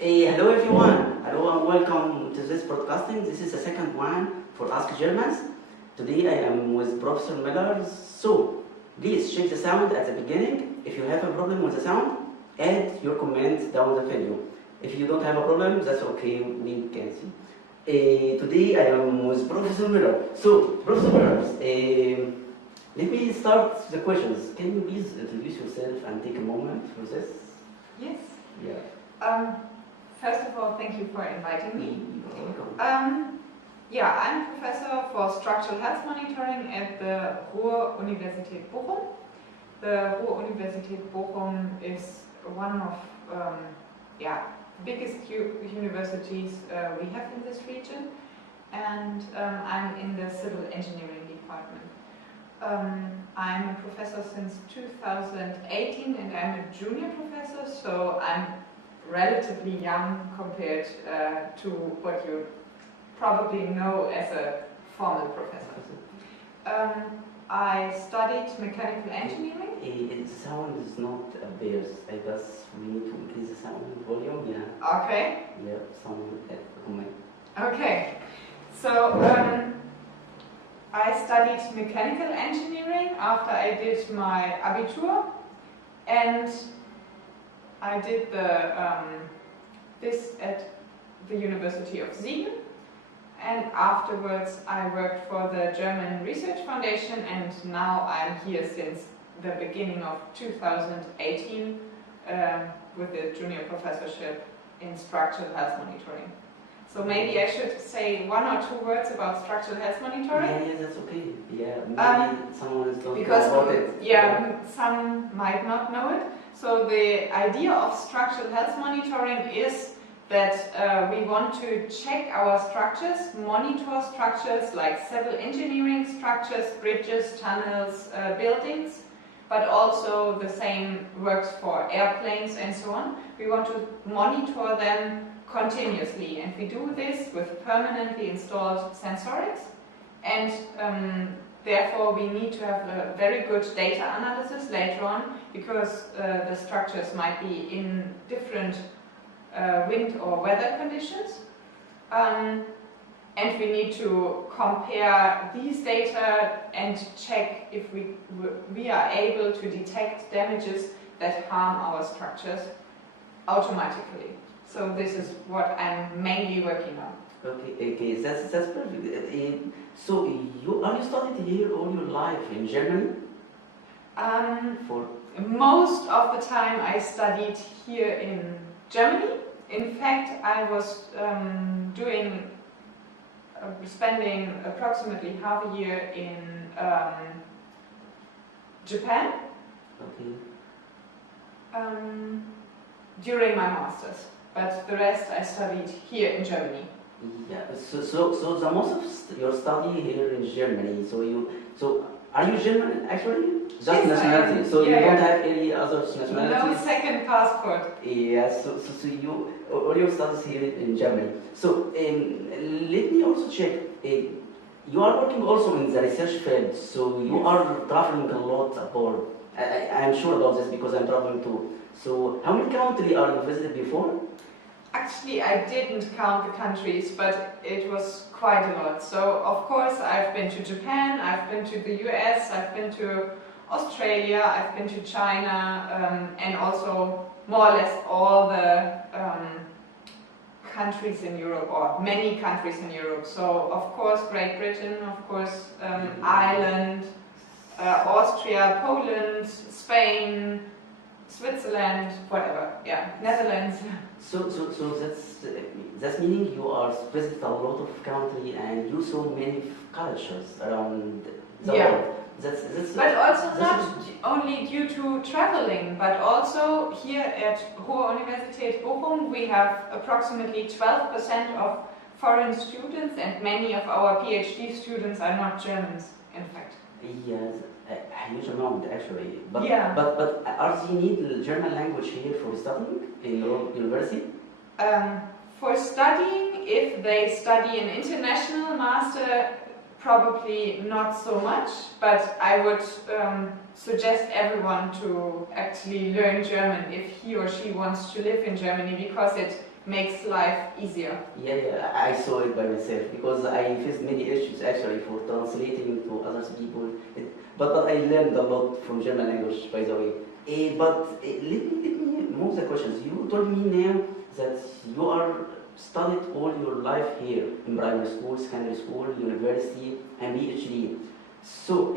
Hello everyone, hello and welcome to this broadcasting. This is the second one for AskAGerman. Today I am with Professor Mueller. So please check the sound at the beginning. If you have a problem with the sound, add your comment down the video. If you don't have a problem, that's okay, we can see. Today I am with Professor Mueller. So Professor Mueller, let me start the questions. Can you please introduce yourself and take a moment for this? Yes. Yeah. First of all, thank you for inviting me. You're welcome. Yeah, I'm professor for structural health monitoring at the Ruhr-Universität Bochum. The Ruhr-Universität Bochum is one of biggest universities we have in this region, and I'm in the civil engineering department. I'm a professor since 2018 and I'm a junior professor, so I'm relatively young compared to what you probably know as a formal professor. I studied mechanical engineering. The sound is not bass. I guess we need to increase the sound volume. Yeah. Okay. Yeah, sound at comment. Okay. So I studied mechanical engineering after I did my Abitur, and I did this at the University of Siegen, and afterwards I worked for the German Research Foundation, and now I'm here since the beginning of 2018 with the junior professorship in structural health monitoring. So maybe I should say one or two words about structural health monitoring. Yeah, that's okay. Yeah, maybe someone is not because know about it. some might not know it. So the idea of structural health monitoring is that we want to check our structures, monitor structures like civil engineering structures, bridges, tunnels, buildings, but also the same works for airplanes and so on. We want to monitor them continuously, and we do this with permanently installed sensorics, and therefore we need to have a very good data analysis later on, because the structures might be in different wind or weather conditions, and we need to compare these data and check if we are able to detect damages that harm our structures automatically. So this is what I'm mainly working on. Okay, that's perfect. So you studied here all your life in Germany? Most of the time I studied here in Germany. In fact, I was spending approximately half a year in Japan. Okay. During my masters. But the rest I studied here in Germany. Yeah. So the most of your study here in Germany. So are you German actually? Just yes, nationality. So you don't have any other nationalities? No second passport. Yes. So you all your studies here in Germany. So let me also check. You are working also in the research field. So you are traveling a lot abroad. I'm sure about this because I'm traveling too. So how many countries are you visited before? Actually, I didn't count the countries, but it was quite a lot. So, of course, I've been to Japan, I've been to the US, I've been to Australia, I've been to China, and also more or less all the countries in Europe, or many countries in Europe. So, of course, Great Britain, of course, Ireland, Austria, Poland, Spain, Switzerland, whatever, Netherlands. So that's meaning you are visited a lot of countries and you saw many cultures around the world. But also not only due to traveling, but also here at Ruhr-Universität Bochum we have approximately 12% of foreign students, and many of our PhD students are not Germans, in fact. Yes, a huge amount actually. But are they need German language here for studying in your university? For studying, if they study an international master, probably not so much, but I would suggest everyone to actually learn German if he or she wants to live in Germany, because it makes life easier. Yeah, I saw it by myself because I faced many issues actually for translating to other people. But I learned a lot from German language, by the way. Let me move the questions. You told me now that you are studied all your life here in primary school, secondary school, university, and PhD. So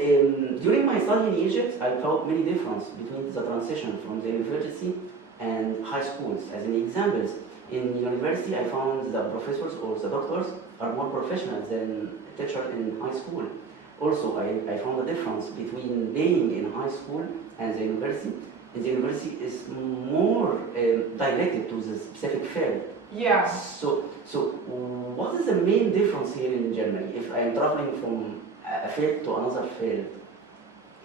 during my study in Egypt, I felt many difference between the transition from the university and high schools. As an examples, in university, I found the professors or the doctors are more professional than teachers in high school. Also, I found a difference between being in high school and the university. And the university is more directed to the specific field. Yeah. So what is the main difference here in Germany if I am traveling from a field to another field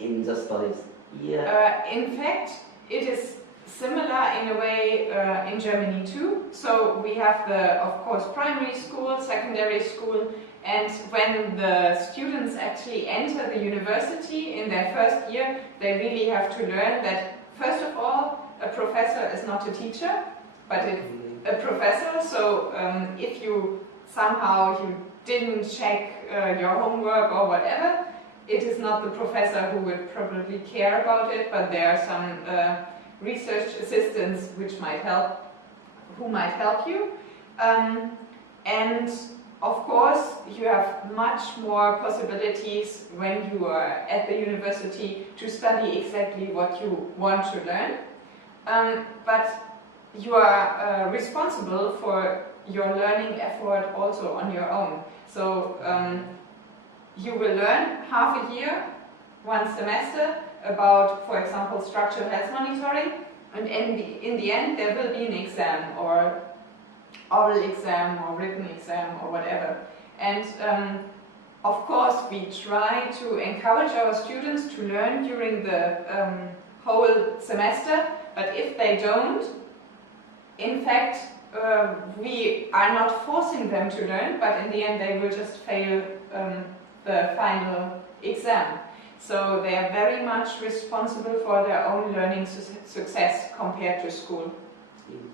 in the studies? Yeah. In fact, it is similar in a way in Germany too. So we have of course, primary school, secondary school, and when the students actually enter the university in their first year, they really have to learn that, first of all, a professor is not a teacher, but a professor. So if you somehow didn't check your homework or whatever, it is not the professor who would probably care about it, but there are some research assistants who might help you. And of course, you have much more possibilities when you are at the university to study exactly what you want to learn. But you are responsible for your learning effort also on your own. So you will learn half a year, one semester, about, for example, structural health monitoring, and in the end there will be an exam, or oral exam, or written exam, or whatever. And of course we try to encourage our students to learn during the whole semester, but if they don't, in fact, we are not forcing them to learn, but in the end they will just fail the final exam. So they are very much responsible for their own learning success compared to school.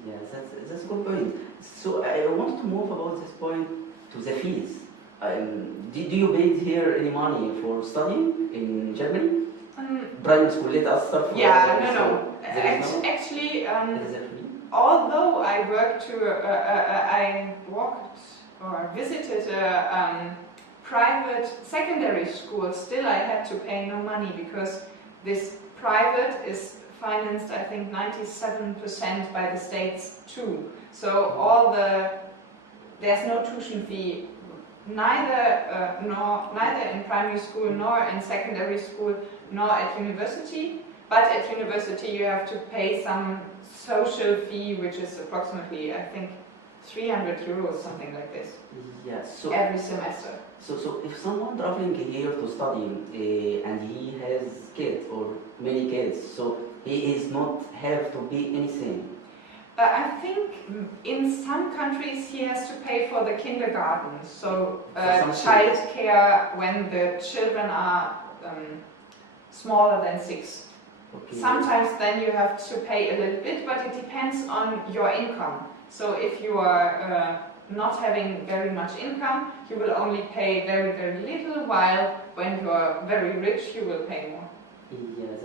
Yes, that's a good point. So I want to move about this point to the fees. Do you pay here any money for studying in Germany? Primary school, let us start from no. Actually, although I walked or visited a private secondary school, still I had to pay no money because this private is financed, I think, 97% by the states too. So there's no tuition fee, neither in primary school, nor in secondary school, nor at university. But at university you have to pay some social fee, which is approximately, I think, 300 euros, something like this. Yes. So every semester. So if someone traveling here to study and he has kids or many kids, so he is not have to pay anything. I think in some countries he has to pay for the kindergarten, so child care when the children are smaller than 6. Okay. Sometimes then you have to pay a little bit, but it depends on your income. So if you are not having very much income, you will only pay very, very little, while when you are very rich, you will pay more. Yeah,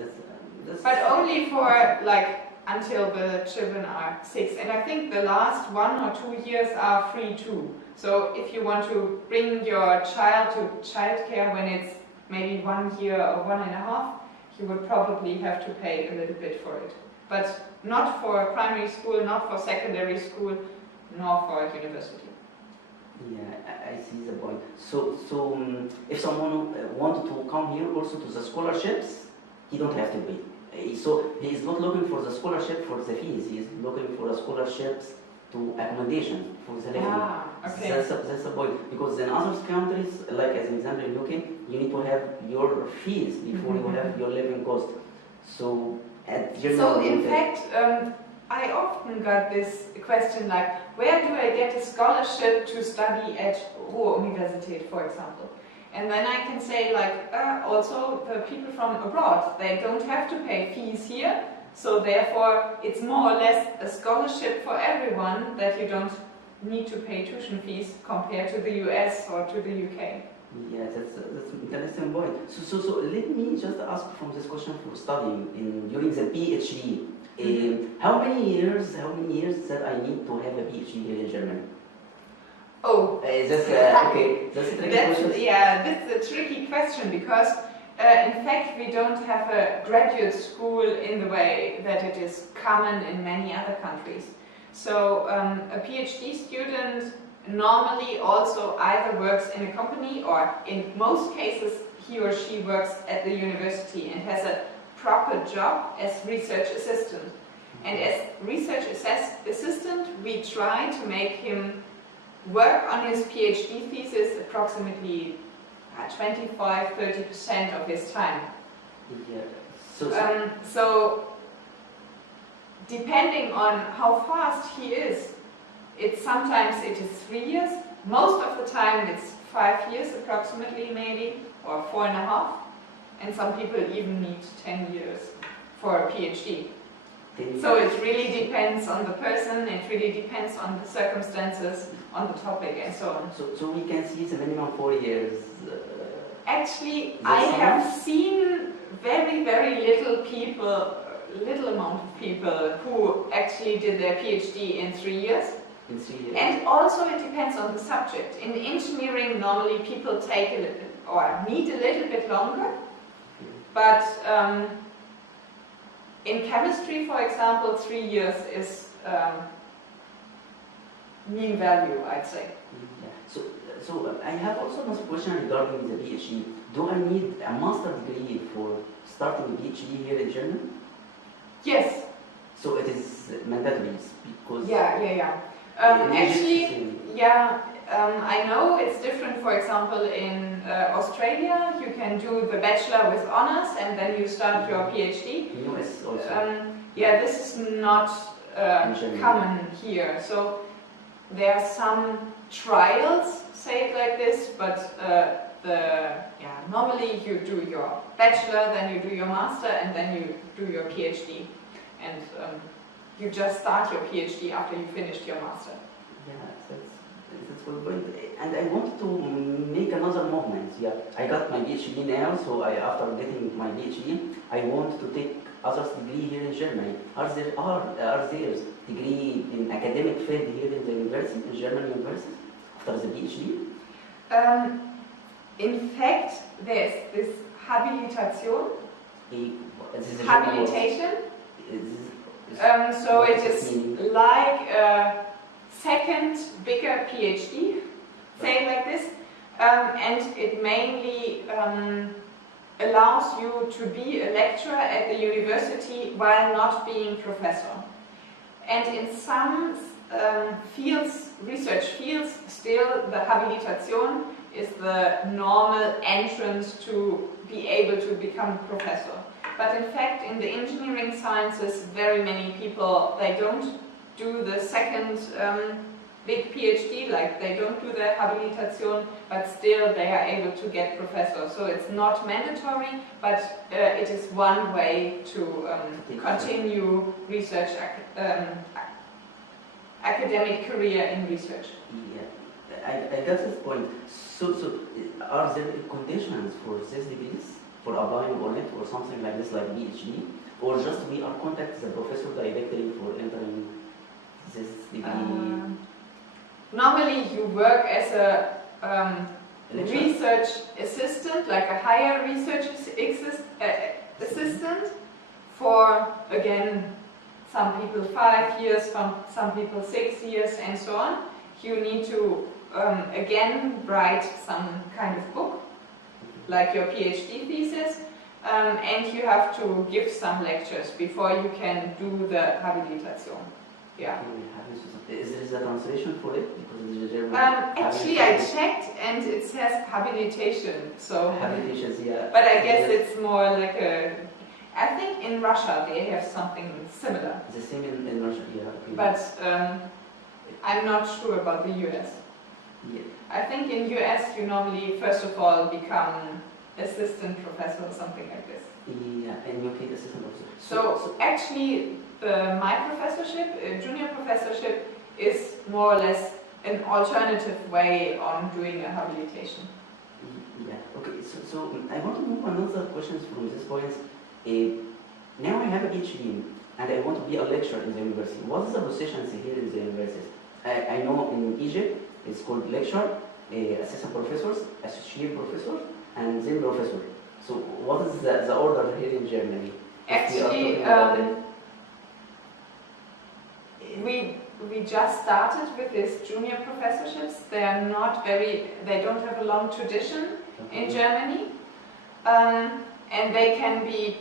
that's but only for like until the children are 6. And I think the last 1 or 2 years are free too. So if you want to bring your child to childcare when it's maybe 1 year or 1.5, you would probably have to pay a little bit for it. But not for primary school, not for secondary school, nor for university. Yeah, I see the point. So if someone wanted to come here also to the scholarships, he don't have to pay. So he is not looking for the scholarship for the fees. He is looking for the scholarships to accommodation for the living. Okay. That's the point. Because in other countries, like as an example in UK, you need to have your fees before you have your living cost. So at Germany. So in fact, I often got this question like, where do I get a scholarship to study at Ruhr-Universität, for example? And then I can say like, also the people from abroad, they don't have to pay fees here, So therefore, it's more or less a scholarship for everyone that you don't need to pay tuition fees compared to the US or to the UK. Yeah, that's an interesting point. So let me just ask from this question for studying during the PhD. How many years that I need to have a PhD here in Germany? Oh, okay. That's a tricky question. Yeah, that's a tricky question because in fact we don't have a graduate school in the way that it is common in many other countries. So a PhD student normally also either works in a company or in most cases he or she works at the university and has a proper job as research assistant. And as research assistant we try to make him work on his PhD thesis approximately 25–30% of his time. Yeah. So depending on how fast he is, sometimes it is 3 years, most of the time it's 5 years approximately maybe, or 4.5, and some people even need 10 years for a PhD. So it really depends on the person, it really depends on the circumstances, on the topic and so on. So we can see the minimum 4 years. Actually, I have seen very, very little amount of people who actually did their PhD in 3 years. In 3 years. And also it depends on the subject. In engineering, normally people take a little, or need a little bit longer. But in chemistry, for example, 3 years is mean value, I'd say. Yeah. So I have also another question regarding the PhD. Do I need a master degree for starting a PhD here in Germany? Yes. So it is mandatory because... Yeah. Actually, yeah, I know it's different, for example, in Australia, you can do the bachelor with honors and then you start your PhD. In US also. Yeah, this is not common here. So there are some trials, say it like this, but normally you do your bachelor, then you do your master, and then you do your PhD. And you just start your PhD after you finished your master. Yeah, that's good point. And I want to make another movement. Yeah, I got my PhD now, so after getting my PhD, I want to take others degree here in Germany. Are there degree in academic field here in the university, in German university, after the PhD? In fact, there's this Habilitation. So it is like a second bigger PhD, say it like this, and it mainly allows you to be a lecturer at the university while not being professor. And in some fields, research fields, still the Habilitation is the normal entrance to be able to become a professor. But in fact, in the engineering sciences, very many people, they don't do the second big PhD, like they don't do the Habilitation, but still they are able to get professor. So it's not mandatory, but it is one way to continue research, academic career in research. Yeah, I got this point. So are there conditions for this degrees? For applying on it or something like this, like PhD, or just we are contact the professor directly for entering this degree? Normally you work as a research assistant, like a higher research assistant for, again, some people 5 years, some people 6 years and so on. You need to again write some kind of book, like your PhD thesis, and you have to give some lectures before you can do the Habilitation. Yeah. Is there a translation for it? Because actually, I checked and it says Habilitation. So. Habilitations, yeah. But I guess it's more like a. I think in Russia they have something similar. The same in Russia, yeah. Okay. But I'm not sure about the US. Yeah. I think in US you normally first of all become assistant professor or something like this. Yeah, in UK, assistant professor. So actually, my professorship, junior professorship, is more or less an alternative way on doing a habilitation. Yeah, okay, so I want to move on another questions from this point. Now I have a PhD and I want to be a lecturer in the university. What is the positions here in the universities? I know in Egypt it's called lecturer, assistant professors, associate professors, and then professor. So what is the order here in Germany? Actually, we just started with these junior professorships. They are not very, they don't have a long tradition in Germany, and they can be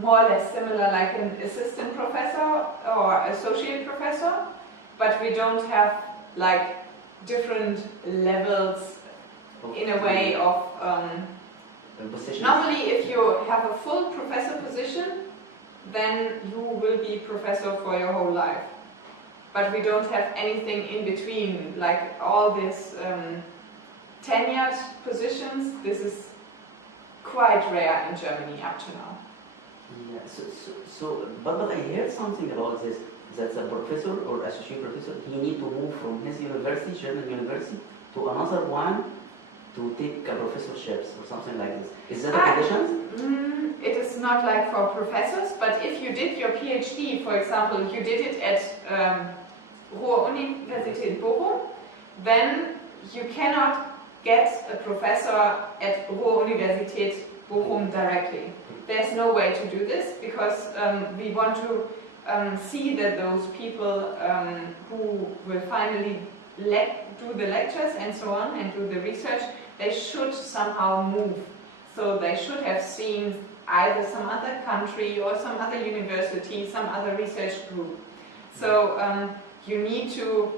more or less similar like an assistant professor or associate professor, but we don't have like different levels in a way of normally if you have a full professor position, then you will be professor for your whole life. But we don't have anything in between, like all these tenured positions. This is quite rare in Germany up to now. Yeah, but I heard something about this, that a professor or associate professor, he need to move from his university, German university, to another one to take a professorships or something like this. Is that a condition? It is not like for professors, but if you did your PhD, for example, you did it at Ruhr-Universität Bochum, then you cannot get a professor at Ruhr-Universität Bochum directly. There's no way to do this because we want to see that those people who will finally do the lectures and so on and do the research, they should somehow move. So they should have seen either some other country or some other university, some other research group. So you need to,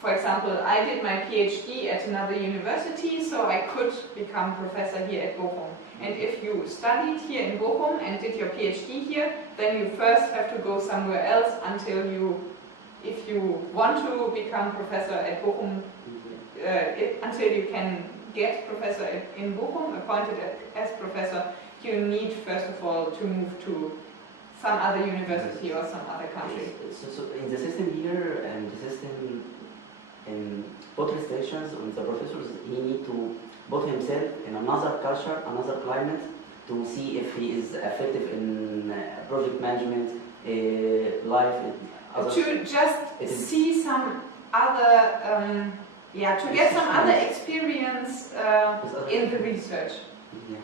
for example, I did my PhD at another university, so I could become professor here at Bochum. And if you studied here in Bochum and did your PhD here, then you first have to go somewhere else until you, if you want to become professor at Bochum, until you can get professor in Bochum, appointed as professor, you need first of all to move to some other university or some other country. So in the system here, and the system in both restrictions on the professors, he need to put himself in another culture, another climate, to see if he is effective in project management, life. To just see some other, to get some other experience in the research. Yeah.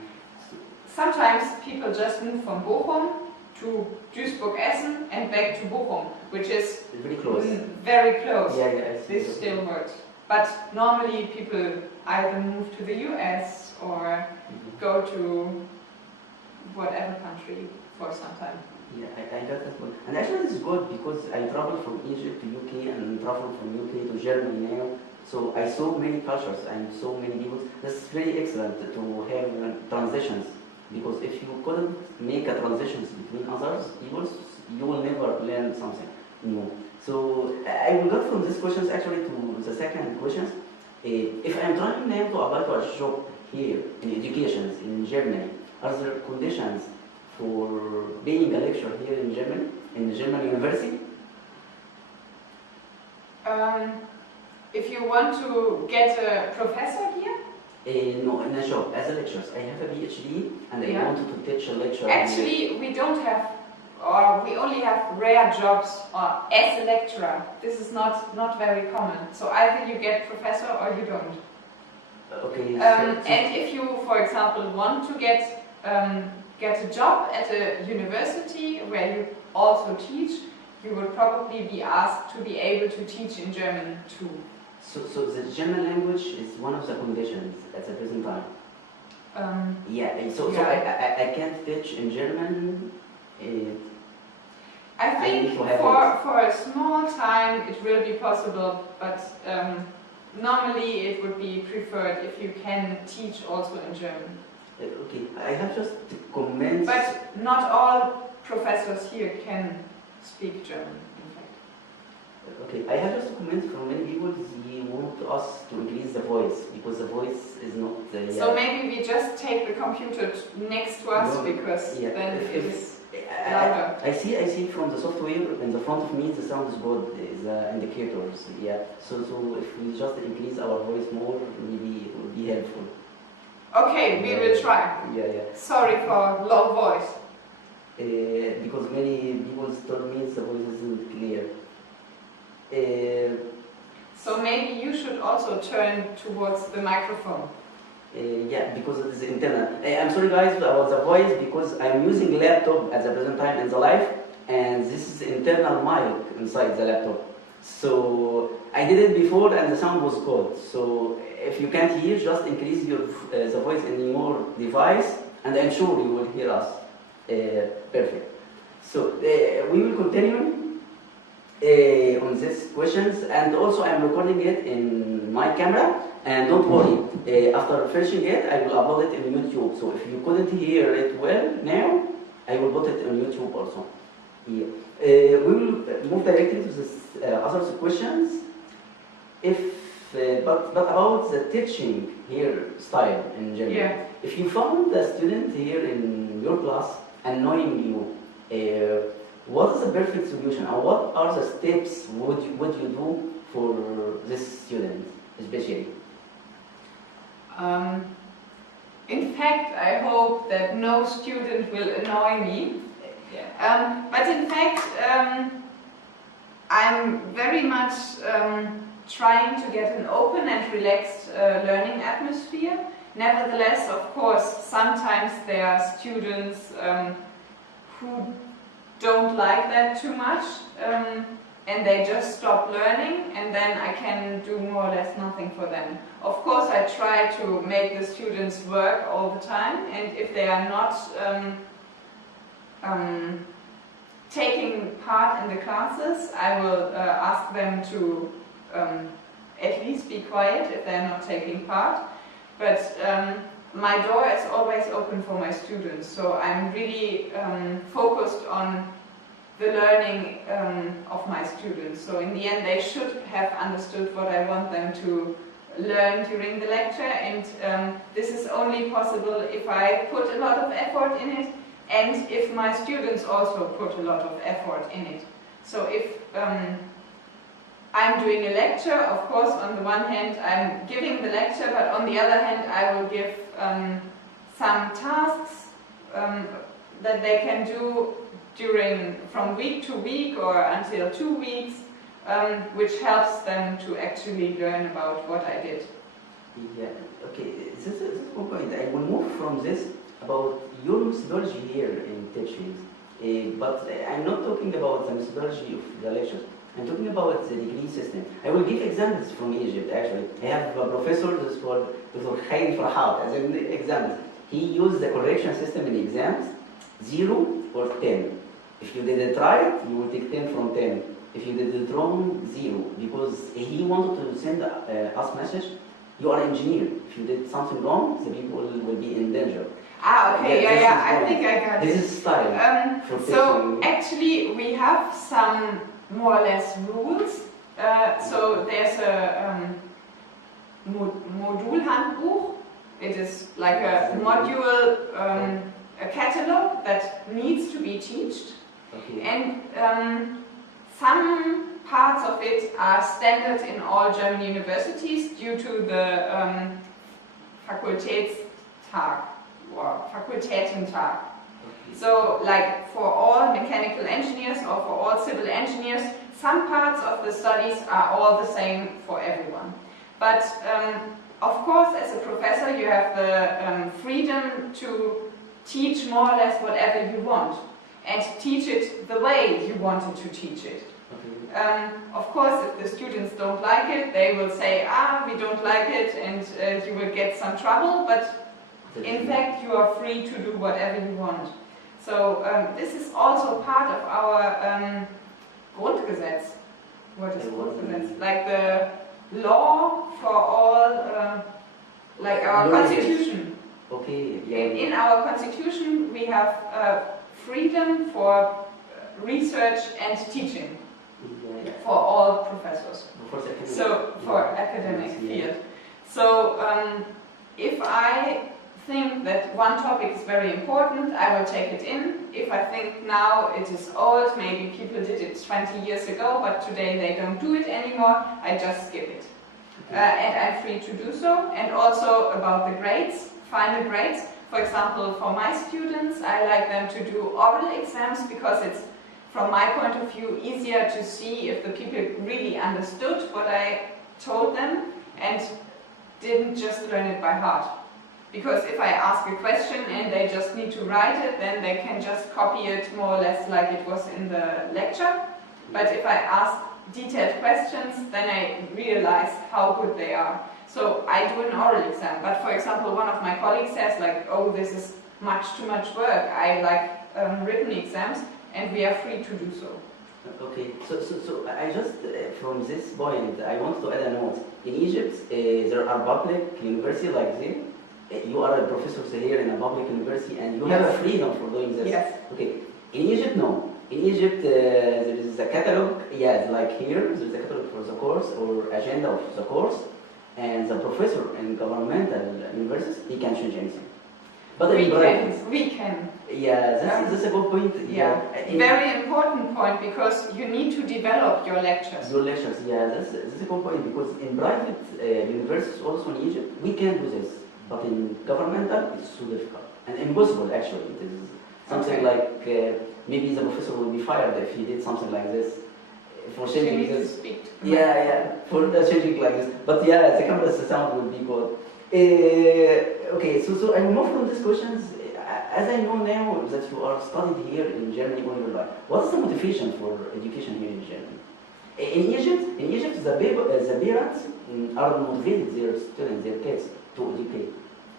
Sometimes people just move from Bochum to Duisburg-Essen and back to Bochum, which is very close. Very close. Yeah, this still works. But normally people either move to the US or go to whatever country for some time. Yeah, I got that one. And actually it's good because I traveled from Egypt to UK and traveled from UK to Germany now. So I saw many cultures and so many people. That's very excellent to have transitions. Because if you couldn't make a transitions between others people, you will never learn something new. So I will go from these questions actually to the second questions. If I'm trying now to apply to a job here in education in Germany, are there conditions for being a lecturer here in Germany, in the German university? If you want to get a professor here? No, in a job, as a lecturer. I have a PhD and I wanted to teach a lecture. Actually, we don't have, or we only have rare jobs as a lecturer. This is not very common. So either you get professor or you don't. Okay. And if you, for example, want to get a job at a university where you also teach, you would probably be asked to be able to teach in German too. So the German language is one of the conditions at the present time. So I can't teach in German. I think for a small time it will be possible, but normally it would be preferred if you can teach also in German. Okay, I have just to comment. But not all professors here can speak German, in fact. Okay, I have just a comment from many people. They want to us to increase the voice, because the voice is not... So maybe we just take the computer next to us, because then it is louder. I see from the software in the front of me, the sound is good, the indicators, So if we just increase our voice more, maybe it will be helpful. Okay, we will try. Sorry for low voice. Because many people told me the voice isn't clear. So maybe you should also turn towards the microphone. Because it is internal. I'm sorry guys about the voice, because I'm using laptop at the present time in the live, and this is internal mic inside the laptop. So I did it before and the sound was good. So if you can't hear, just increase the voice in your device, and I'm sure you will hear us perfect. So we will continue on these questions, and also I'm recording it in my camera, and don't worry, after finishing it I will upload it in YouTube. So if you couldn't hear it well now, I will put it on YouTube also. We will move directly to this other questions. But about the teaching here style in general. If you found a student here in your class annoying you, what is the perfect solution, or what are the steps would you do for this student, especially? In fact, I hope that no student will annoy me. But in fact, I'm very much trying to get an open and relaxed learning atmosphere. Nevertheless, of course, sometimes there are students who don't like that too much, and they just stop learning, and then I can do more or less nothing for them. Of course, I try to make the students work all the time, and if they are not taking part in the classes, I will ask them to at least be quiet if they are not taking part. But my door is always open for my students, so I'm really focused on the learning of my students. So in the end, they should have understood what I want them to learn during the lecture, and this is only possible if I put a lot of effort in it, and if my students also put a lot of effort in it. So if I'm doing a lecture, of course, on the one hand I'm giving the lecture, but on the other hand I will give some tasks that they can do from week to week or until 2 weeks, which helps them to actually learn about what I did. Okay, this is one point. I will move from this about your methodology here in teaching, but I'm not talking about the methodology of the lectures. I'm talking about the degree system. I will give examples from Egypt, actually. I have a professor, this is called Dr. Khair Farhat, as an example. He used the correction system in exams, 0 or 10. If you did it right, you will take 10 from 10. If you did it wrong, 0. Because he wanted to send us message, you are an engineer. If you did something wrong, the people will be in danger. Okay, I think I got it. This is style. So actually we have some more or less rules. So there's a Modulhandbuch. It is like a module, a catalog that needs to be taught. And some parts of it are standard in all German universities due to the Fakultätstag or Fakultätentag. So like for all mechanical engineers or for all civil engineers, some parts of the studies are all the same for everyone. But of course, as a professor, you have the freedom to teach more or less whatever you want, and teach it the way you wanted to teach it. Of course, if the students don't like it, they will say, we don't like it, and you will get some trouble, but in fact, you are free to do whatever you want. So this is also part of our Grundgesetz. What is Grundgesetz? Like the law for all, like our constitution. In our constitution, we have freedom for research and teaching. Yeah. for all professors. For yeah. academic Yeah. field. So if I think that one topic is very important, I will take it in. If I think now it is old, maybe people did it 20 years ago, but today they don't do it anymore, I just skip it. And I'm free to do so. And also about the grades, final grades. For example, for my students, I like them to do oral exams because it's, from my point of view, easier to see if the people really understood what I told them and didn't just learn it by heart. Because if I ask a question and they just need to write it, then they can just copy it more or less like it was in the lecture. But if I ask detailed questions, then I realize how good they are. So I do an oral exam, but for example, one of my colleagues says like, oh, this is too much work. I like written exams, and we are free to do so. Okay, so I just, from this point, I want to add a note. In Egypt, there are public universities like this. You are a professor here in a public university, and you have a freedom for doing this. Yes. Okay, in Egypt, no. In Egypt, there is a catalog, like here, there's a catalog for the course or agenda of the course, and the professor in governmental universities, he can change anything. But we can. Yeah, that's a good point. Yeah, very important point, because you need to develop your lectures. Your lectures, yeah, that's a good point, because in private universities, also in Egypt, we can do this, but in governmental, it's so difficult and impossible. Actually, it is something like maybe the professor will be fired if he did something like this. For changing this, for changing like this. But yeah, the campus sound will be good. Okay, so I will move from these questions. As I know now that you are studied here in Germany all your life, what is the motivation for education here in Germany? In Egypt, the parents are motivated their students, their kids, to educate.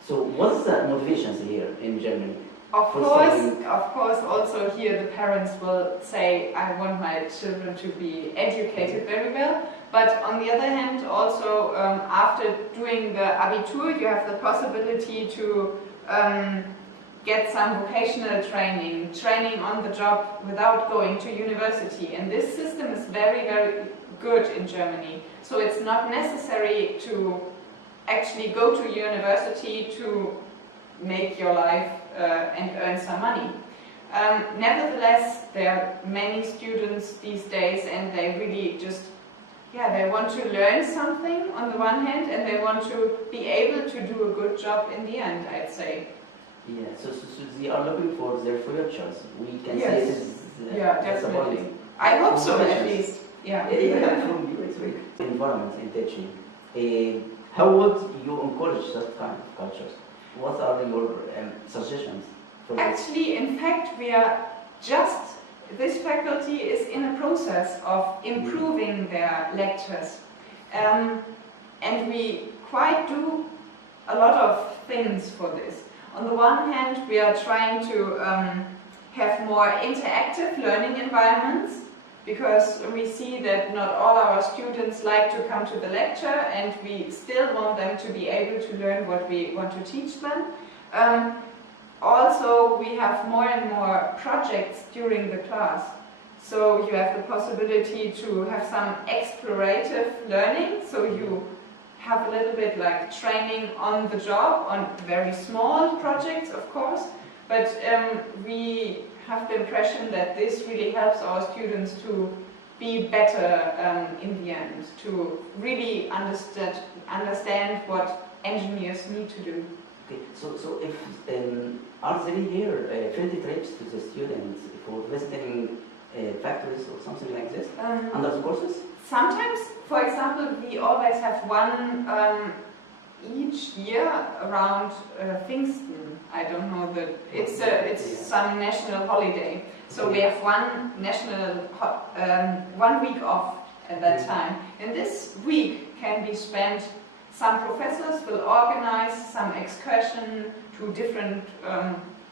So what's the motivations here in Germany? Of course, also here the parents will say, I want my children to be educated very well. But on the other hand, also after doing the Abitur, you have the possibility to get some vocational training on the job without going to university. And this system is very, very good in Germany. So it's not necessary to actually go to university to make your life and earn some money. Nevertheless, there are many students these days, and they really just, they want to learn something on the one hand, and they want to be able to do a good job in the end, I'd say. Yeah, so they are looking for their futures. We can say this is definitely. I hope so, at least. Yeah, from you, it's very environment and teaching. How would you encourage that kind of cultures? What are your suggestions for this? Actually, in fact, we are this faculty is in a process of improving their lectures. And we quite do a lot of things for this. On the one hand, we are trying to have more interactive learning environments, because we see that not all our students like to come to the lecture, and we still want them to be able to learn what we want to teach them. Also, we have more and more projects during the class. So you have the possibility to have some explorative learning, so you have a little bit like training on the job, on very small projects, of course, but we have the impression that this really helps our students to be better in the end, to really understand what engineers need to do. Okay, so if are there here field trips to the students for visiting factories or something like this under the courses? Sometimes, for example, we always have one each year around Pfingsten. I don't know it's some national holiday. So we have one national 1 week off at that time. And this week can be spent. Some professors will organize some excursion to different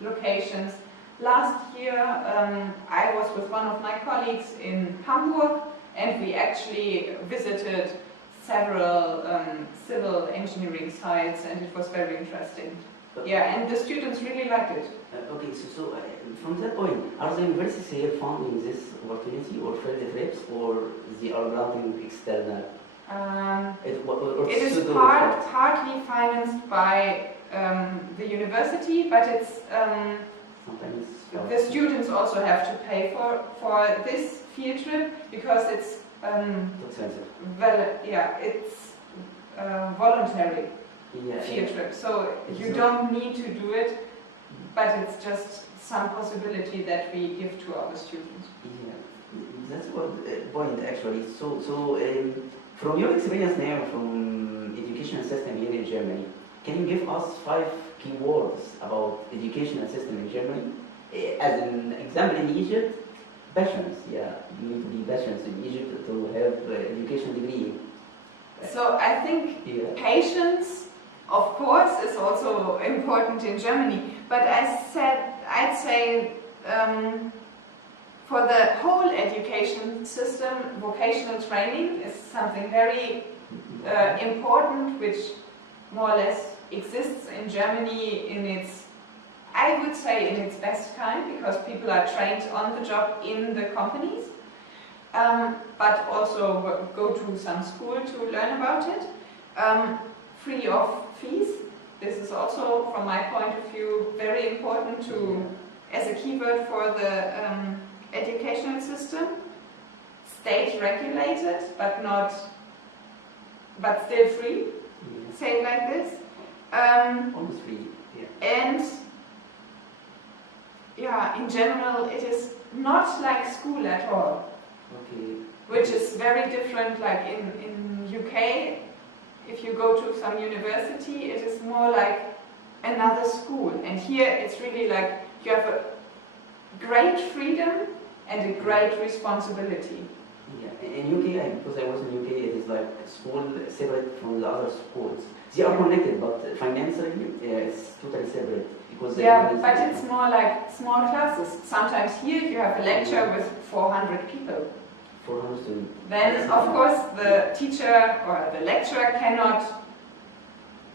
locations. Last year I was with one of my colleagues in Hamburg, and we actually visited several civil engineering sites, and it was very interesting. Yeah, and the students really liked it. Okay, so from that point, are the universities here funding this opportunity or field trips, or they are granting external? It is partly financed by the university, but it's sometimes the students also have to pay for this field trip because it's expensive. well, yeah, it's voluntary Yeah, field trip, so you don't need to do it, but it's just some possibility that we give to our students. Yeah, that's what point actually. So from your experience now from education system here in Germany, can you give us 5 keywords about educational system in Germany? As an example, in Egypt, passions. Yeah, you need to be passionate in Egypt to have education degree. So I think patience, of course, is also important in Germany. But I'd say for the whole education system, vocational training is something very important, which more or less exists in Germany in its, I would say, in its best kind, because people are trained on the job in the companies, but also go to some school to learn about it, free of fees. This is also, from my point of view, very important to, as a keyword for the educational system. State regulated, but still free. Say it like this. Almost free. Yeah. And yeah, in general, it is not like school at all. Okay. Which is very different. Like in UK, if you go to some university, it is more like another school. And here it's really like you have a great freedom and a great responsibility. Yeah, in UK, because I was in UK, it is like school separate from the other schools. They are connected, but financially it's totally separate. Because but it's more like small classes. Sometimes here you have a lecture with 400 people. 400 students. Then, of course, the teacher or the lecturer cannot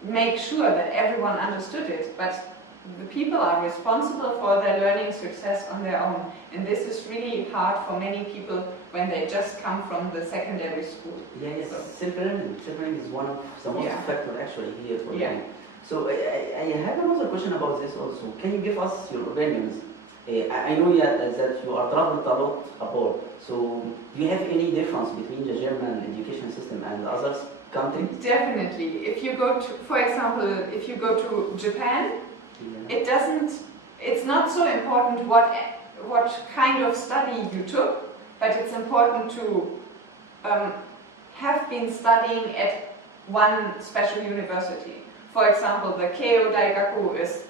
make sure that everyone understood it, but the people are responsible for their learning success on their own. And this is really hard for many people when they just come from the secondary school. Yeah, yes. Self-learning is one of the most factors actually here for them. So I have another question about this also. Can you give us your opinions? I know that you are traveled a lot abroad. So do you have any difference between the German education system and other countries? Definitely. If you go to, for example, if you go to Japan, it's not so important what kind of study you took, but it's important to have been studying at one special university. For example, the Keio Daigaku is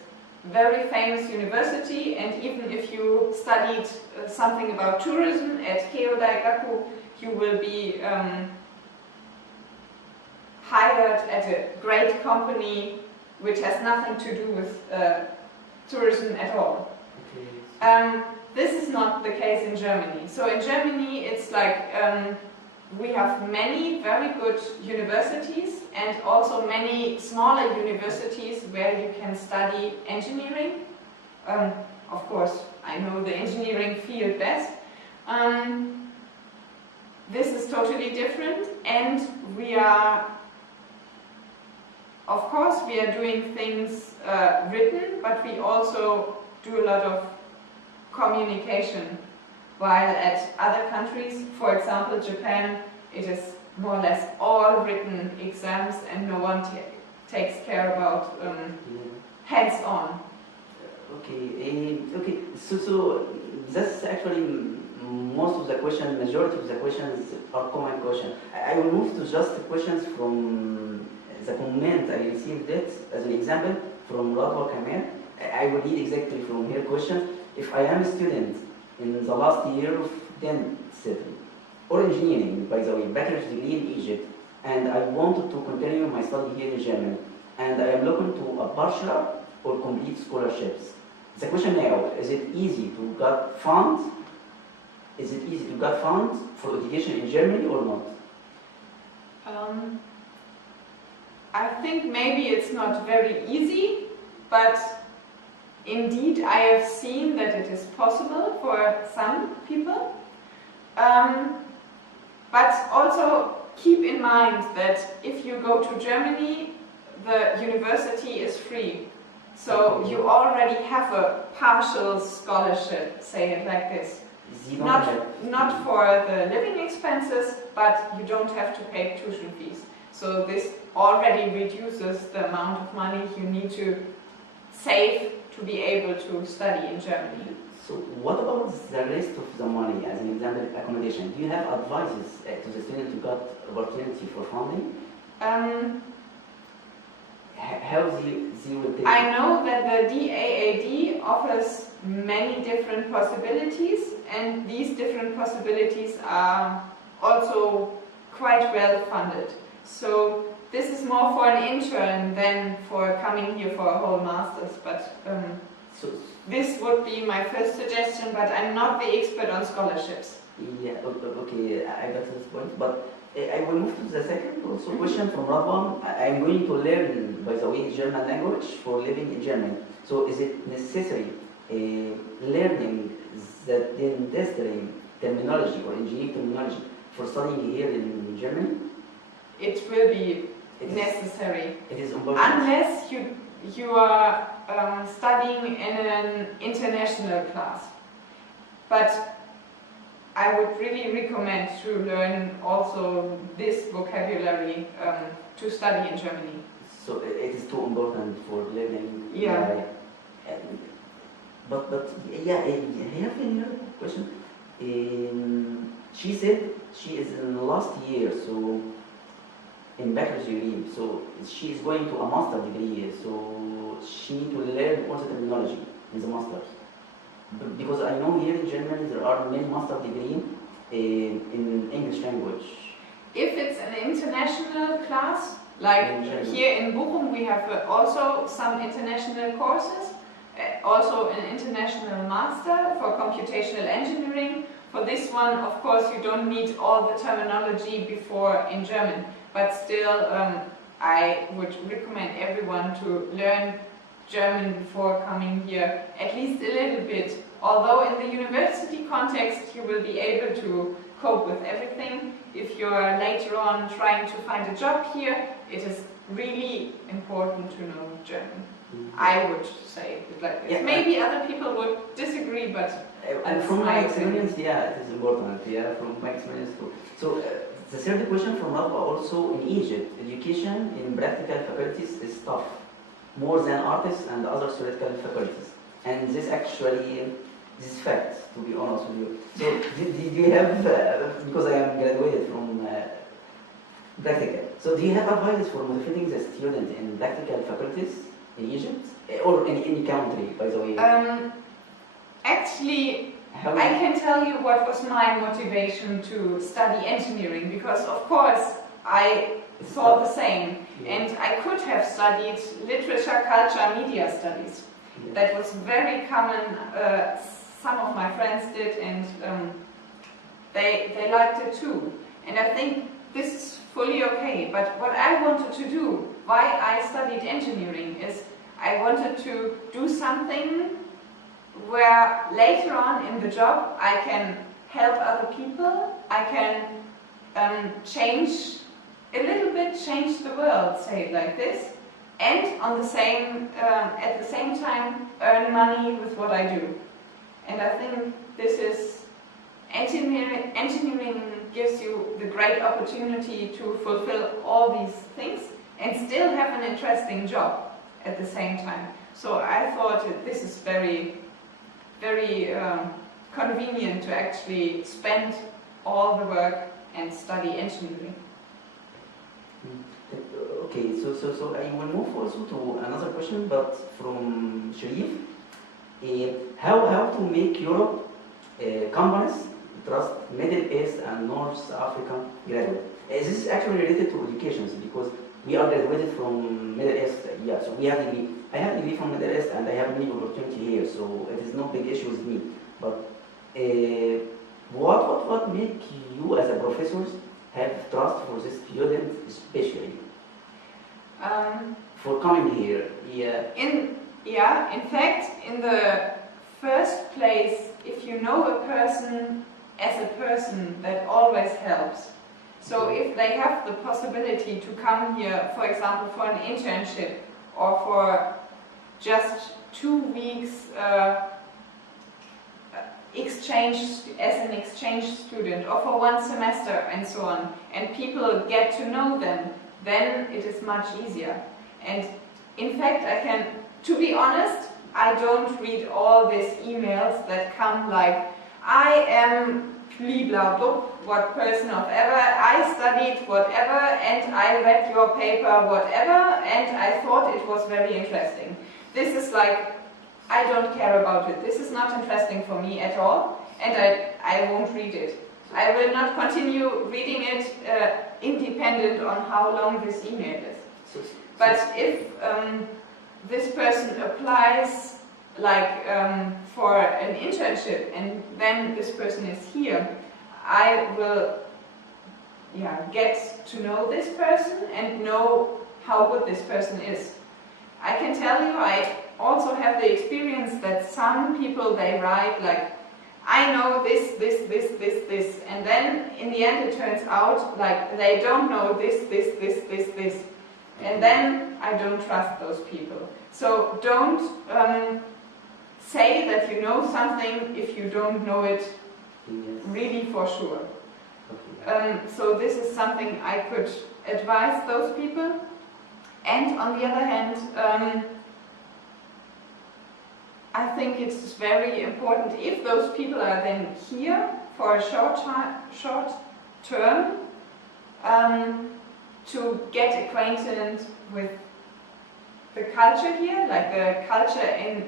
a very famous university, and even if you studied something about tourism at Keio Daigaku, you will be hired at a great company which has nothing to do with tourism at all. Okay. This is not the case in Germany. So in Germany it's like we have many very good universities and also many smaller universities where you can study engineering. Of course, I know the engineering field best. This is totally different, and we are, of course, we are doing things written, but we also do a lot of communication. While at other countries, for example Japan, it is more or less all written exams and no one takes care about hands-on. Okay. So that's actually most of the questions, majority of the questions are common questions. I will move to just questions from the comment I received it as an example from Radwa Kamer. I will read exactly from her question. If I am a student in the last year of dentistry or engineering, by the way, bachelor's degree in Egypt, and I wanted to continue my study here in Germany, and I am looking to a bachelor or complete scholarships. The question now, is it easy to get funds? Is it easy to get funds for education in Germany or not? I think maybe it's not very easy, but indeed I have seen that it is possible for some people. But also keep in mind that if you go to Germany, the university is free. So you already have a partial scholarship, say it like this. Not for the living expenses, but you don't have to pay tuition fees. So this already reduces the amount of money you need to save to be able to study in Germany. So what about the rest of the money, as an example, accommodation? Do you have advices to the student who got opportunity for funding? How they will take I know that the DAAD offers many different possibilities, and these different possibilities are also quite well funded. So this is more for an intern than for coming here for a whole master's, but this would be my first suggestion, but I'm not the expert on scholarships. Yeah, okay, I got this point, but I will move to the second also question from Radwan. I'm going to learn, by the way, German language for living in Germany. So is it necessary learning the industry terminology or engineering terminology for studying here in Germany? It will be necessary. It is important. Unless you are studying in an international class. But I would really recommend to learn also this vocabulary to study in Germany. So it is too important for learning. Yeah. But yeah, I have another question. She said she is in the last year, so in bachelor's degree, so she is going to a master degree, so she need to learn all the terminology in the master's. Because I know here in Germany there are many master degrees in English language. If it's an international class, like here in Bochum we have also some international courses, also an international master for computational engineering. For this one, of course, you don't need all the terminology before in German, but still I would recommend everyone to learn German before coming here, at least a little bit. Although in the university context you will be able to cope with everything, if you're later on trying to find a job here, it is really important to know German. I would say it like this. Yeah. Maybe other people would disagree, but and from my experience, yeah, it is important. Yeah, from my experience too. So the third question from Rafa also, in Egypt, education in practical faculties is tough, more than artists and other theoretical faculties. And this actually, this fact, to be honest with you. So do you have, because I am graduated from practical, so do you have advice for motivating the student in practical faculties in Egypt? Or in any country, by the way? Actually, I can tell you what was my motivation to study engineering, because of course I thought the same. Yeah. And I could have studied literature, culture, media studies. Yeah. That was very common. Some of my friends did, and they liked it too. And I think this is fully okay. But what I wanted to do, why I studied engineering, is I wanted to do something where later on in the job I can help other people, I can change a little bit, change the world, say it like this, and on the same, at the same time earn money with what I do. And I think this is, engineering gives you the great opportunity to fulfill all these things and still have an interesting job at the same time. So I thought this is very, very convenient to actually spend all the work and study engineering. Okay, so I will move also to another question, but from Sharif. How to make Europe companies trust Middle East and North African graduates? This is actually related to education, because we are graduated from Middle East. Yeah, so we have degree. I have a degree from Middle East, and I have many opportunity here, so it is no big issue with me. But what make you as a professor have trust for this student, especially for coming here? Yeah. Yeah, in fact, in the first place, if you know a person as a person, that always helps. So if they have the possibility to come here, for example, for an internship or for just 2 weeks exchange as an exchange student or for 1 semester and so on, and people get to know them, then it is much easier. And in fact, to be honest, I don't read all these emails that come like, I am blah blah, what person of ever, I studied whatever, and I read your paper whatever, and I thought it was very interesting. This is like, I don't care about it. This is not interesting for me at all, and I won't read it. I will not continue reading it independent on how long this email is. But if this person applies like for an internship and then this person is here, I will get to know this person and know how good this person is. I can tell you, I also have the experience that some people, they write like, I know this, and then in the end it turns out like they don't know this, and then I don't trust those people. So don't say that you know something if you don't know it really for sure. So this is something I could advise those people. And on the other hand, I think it's very important if those people are then here for a short term to get acquainted with the culture here, like the culture in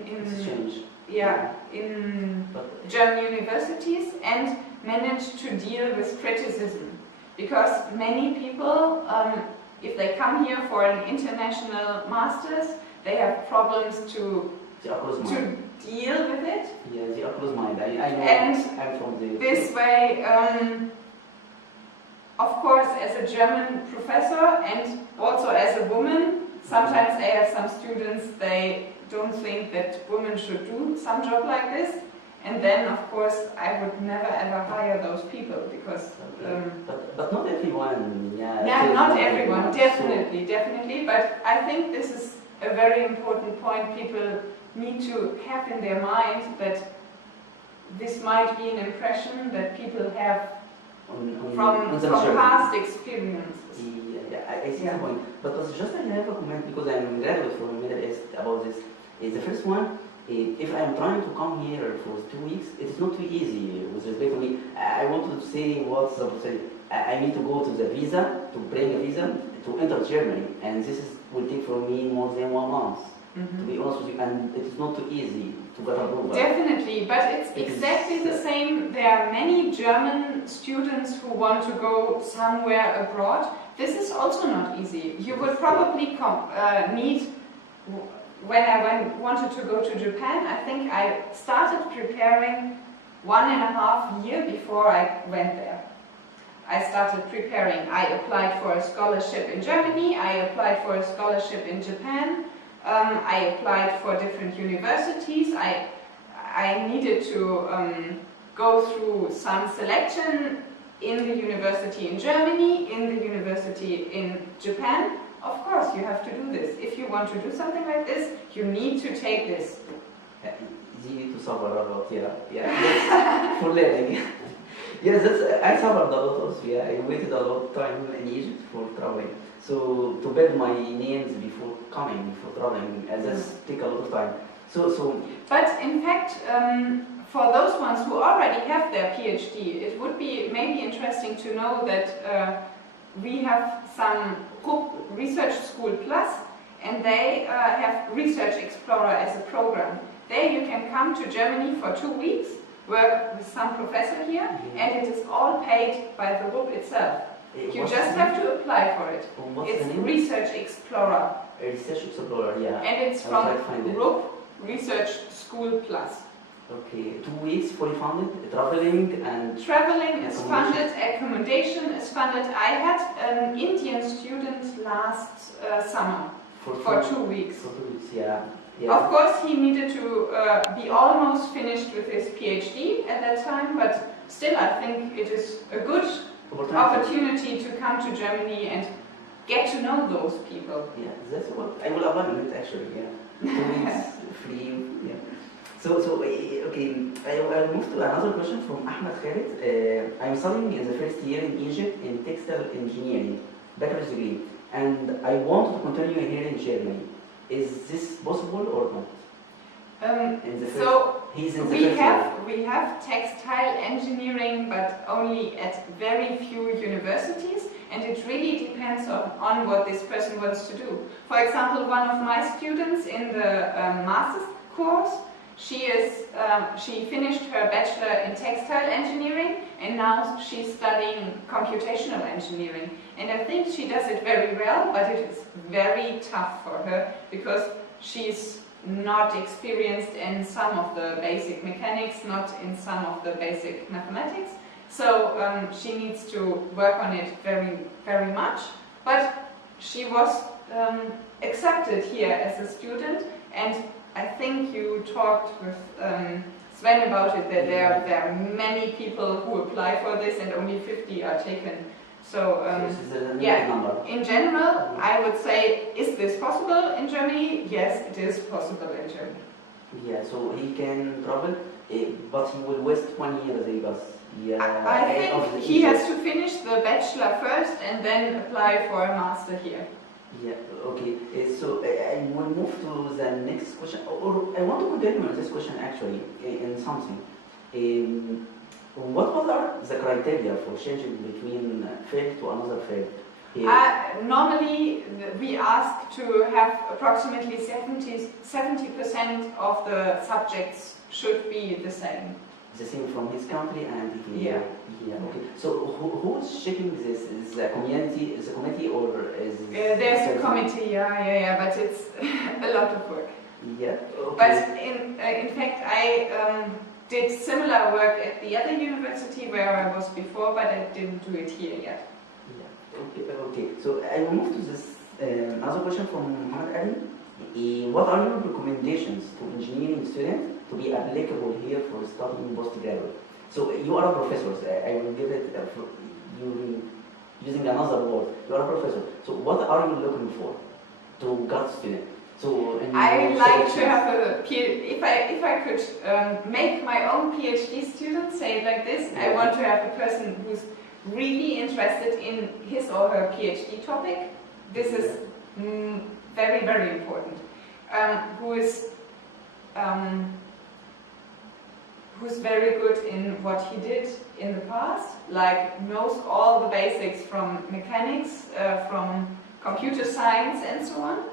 German universities, and manage to deal with criticism. Because many people, if they come here for an international master's, they have problems to deal with it. Yeah, the closed mind. I know. And I'm from the. This way, of course, as a German professor and also as a woman, sometimes I have some students, they don't think that women should do some job like this. And then, of course, I would never ever hire those people because. But not everyone. Yeah, not everyone. Definitely. But I think this is a very important point. People need to have in their mind that this might be an impression that people have from past experiences. I see that point. But just I have a comment because I'm graduate from Middle East about this. The first one, if I'm trying to come here for 2 weeks, it is not too easy with respect to me. I wanted to say what's the procedure. I need to go to the visa, to bring a visa to enter Germany, and this will take for me more than 1 month. To be honest with you, and it is not too easy to get approval. Definitely, but it's exactly the same. There are many German students who want to go somewhere abroad. This is also not easy. You would probably need, when I wanted to go to Japan, I think I started preparing 1.5 years before I went there. I started preparing. I applied for a scholarship in Germany, I applied for a scholarship in Japan, I applied for different universities. I needed to go through some selection in the university in Germany, in the university in Japan. Of course, you have to do this. If you want to do something like this, you need to take this. You need to suffer a lot, yeah. For learning. Yes, I suffered a lot also, yeah. I waited a lot of time in Egypt for traveling. So to build my names before coming, before traveling, that's take a lot of time. But in fact, for those ones who already have their PhD, it would be maybe interesting to know that we have some Research School Plus, and they have Research Explorer as a program. There you can come to Germany for 2 weeks, work with some professor here, and it is all paid by the RUB itself. You just have to apply for it. It's Research Explorer. Research Explorer, yeah. And it's from RUB Research School Plus. Okay, 2 weeks fully funded, traveling is funded, accommodation is funded. I had an Indian student last summer for 2 weeks. For 2 weeks, yeah. Yeah. Of course, he needed to be almost finished with his PhD at that time, but still I think it is a good opportunity to come to Germany and get to know those people. Yeah, that's what I will apply on it actually. Yeah, 2 weeks free. Yeah. So okay, I'll move to another question from Ahmed Khalid. I'm studying in the first year in Egypt in textile engineering, bachelor's degree, and I want to continue here in Germany. Is this possible or not? We have textile engineering, but only at very few universities, and it really depends on what this person wants to do. For example, one of my students in the master's course, she finished her bachelor in textile engineering, and now she's studying computational engineering. And I think she does it very well, but it is very tough for her because she's not experienced in some of the basic mechanics, not in some of the basic mathematics. So she needs to work on it very, very much. But she was accepted here as a student, and I think you talked with Sven about it, that there are many people who apply for this and only 50 are taken. So yeah, in general, I would say, is this possible in Germany? Yes, it is possible in Germany. Yeah, so he can travel, but he will waste 1 year, because I think he has to finish the bachelor first and then apply for a master here. Yeah, okay. So I will move to the next question, or I want to continue on this question actually in something. What are the criteria for changing between field to another field? Normally, we ask to have approximately 70% of the subjects should be the same. The same from his country and here. Yeah. Okay. So who is checking this? Is the community? Is the committee or is? There's a committee. Yeah. But it's a lot of work. Yeah. Okay. But in fact, I did similar work at the other university where I was before, but I didn't do it here yet. Yeah. Okay. So I will move to this another question from Muhammad Ali. What are your recommendations to engineering students to be applicable here for studying postgraduate? So you are a professor. I will give it using another word. You are a professor. So what are you looking for to get student? So I like to have a PhD. If I could make my own PhD student, say it like this, I want to have a person who's really interested in his or her PhD topic. This is very, very important. Who's very good in what he did in the past, like knows all the basics from mechanics, from computer science and so on.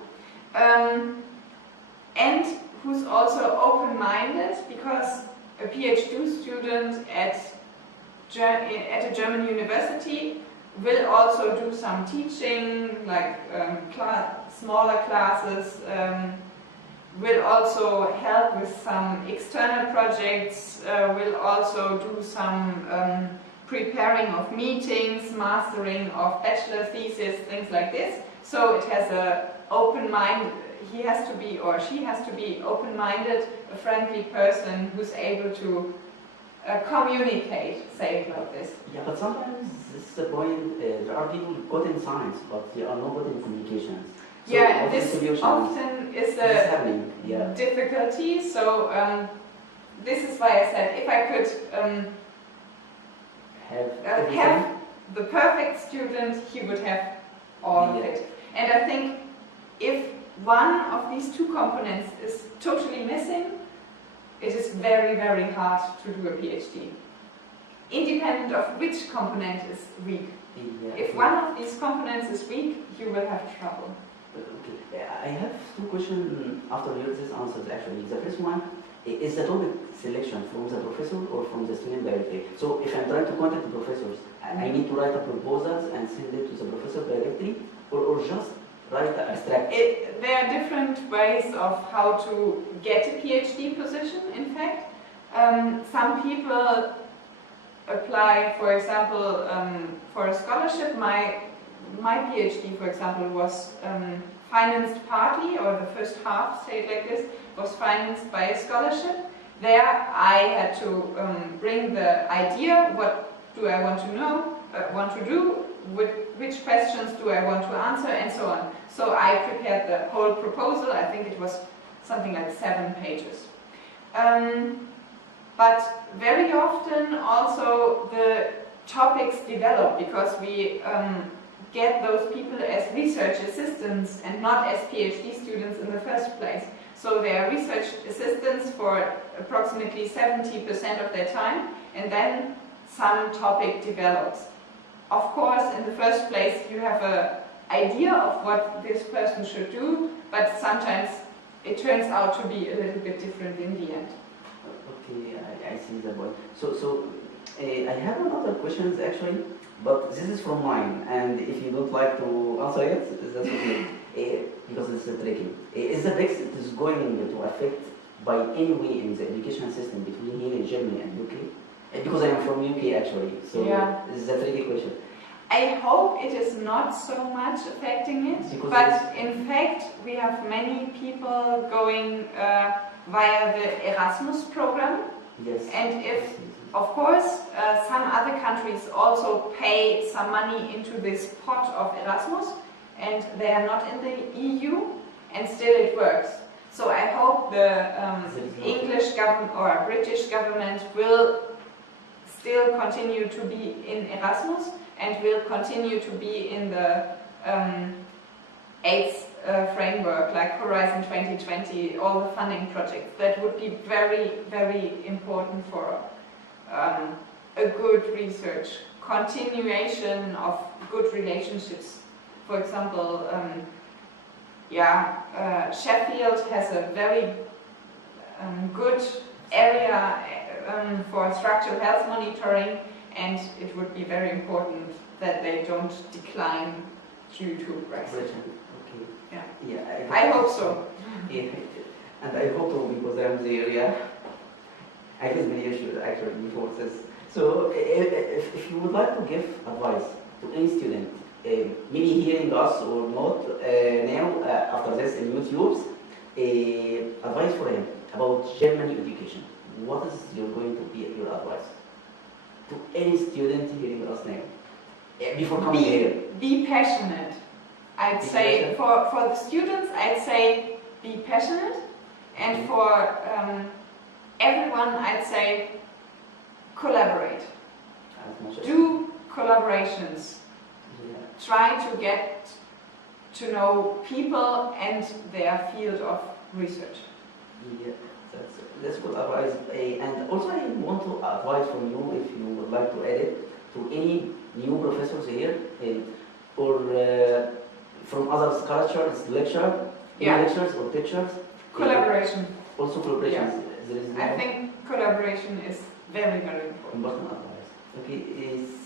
And who's also open-minded, because a PhD student at a German university will also do some teaching, like smaller classes, will also help with some external projects, will also do some preparing of meetings, mastering of bachelor thesis, things like this. So it has an open mind. He has to be, or she has to be, open-minded, a friendly person who's able to communicate, say it like this. Yeah, but sometimes this is the point. There are people good in science, but they are not good in communications. So yeah, this often is a difficulty. So this is why I said, if I could have the perfect student, he would have all of it. And I think if one of these two components is totally missing, it is very, very hard to do a PhD. Independent of which component is weak. If one of these components is weak, you will have trouble. Okay. I have two questions after these answers actually. The first one is the topic selection from the professor or from the student directly. So if I'm trying to contact the professors, I need to write a proposals and send it to the professor directly, or just write an abstract? There are different ways of how to get a PhD position, in fact. Some people apply, for example, for a scholarship. my PhD, for example, was financed partly, or the first half, say it like this, was financed by a scholarship. There I had to bring the idea, what do I want to know, want to do, which questions do I want to answer, and so on. So I prepared the whole proposal. I think it was something like 7 pages. But very often also the topics develop because we get those people as research assistants and not as PhD students in the first place. So they are research assistants for approximately 70% of their time, and then some topic develops. Of course, in the first place, you have an idea of what this person should do, but sometimes it turns out to be a little bit different in the end. Okay, I see the point. So I have another question actually, but this is from mine, and if you don't like to answer it, that's okay. Because it's tricky. Is the Brexit is going to affect by any way in the education system between here in Germany and UK? Because I am from UK actually, so yeah. This is a tricky question. I hope it is not so much affecting it, Because but in fact we have many people going via the Erasmus program. Yes. And if, of course, some other countries also pay some money into this pot of Erasmus, and they are not in the EU, and still it works. So I hope the English government or British government will still continue to be in Erasmus and will continue to be in the AIDS framework, like Horizon 2020, all the funding projects. That would be very, very important for a good research, continuation of good relationships. For example, Sheffield has a very good area for structural health monitoring, and it would be very important that they don't decline due to Brexit. Okay. Yeah. I hope so. Yeah. And I hope so because I'm there. Yeah. I face many issues actually before this. So if you would like to give advice to any student, maybe hearing us or not now after this in YouTube's, advice for him about German education. What is going to be your advice to any student hearing us now before coming here? Be passionate. I'd say for the students, I'd say be passionate, and for everyone, I'd say collaborate. Do collaborations. Yeah. Try to get to know people and their field of research. Yeah, that's good advice. And also I want to advise from you, if you would like to add it, to any new professors here, or from other cultures, lectures or teachers. Collaboration. Also collaboration. Yeah. There is I think collaboration is very, very important. Important advice. Okay,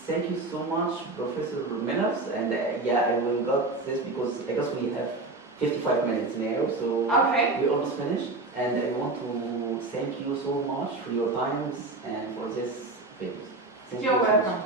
thank you so much, Professor Mueller. And I will got this because I guess we have 55 minutes now, so okay. We almost finished. And I want to thank you so much for your times and for this video. You're welcome.